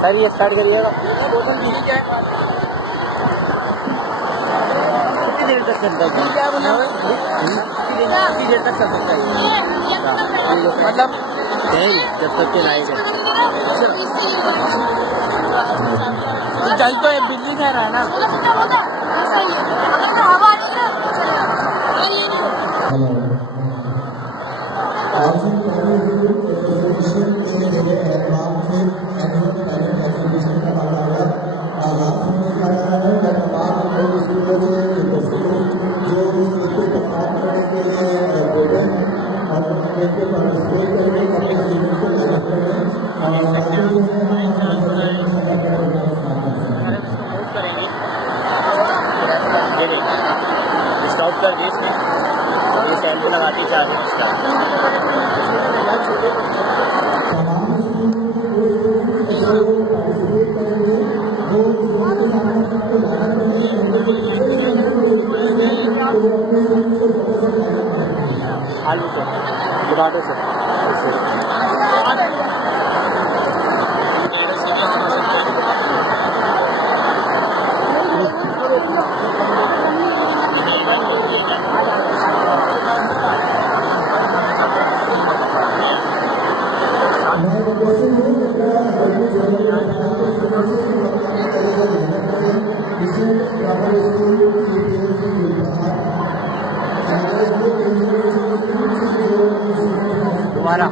Sir ये start करिएगा। बोतल दी क्या है? कितनी देर तक चलता है? क्या बोला? कितनी देर तक चल सकता है? मतलब जब तक के लाएगा। चल तो ये बिजली खा रहा है ना। स्टॉप कर दी इसने और ये शैम्पू लगाती है 4 मिनट आलू से टमाटो से दोबारा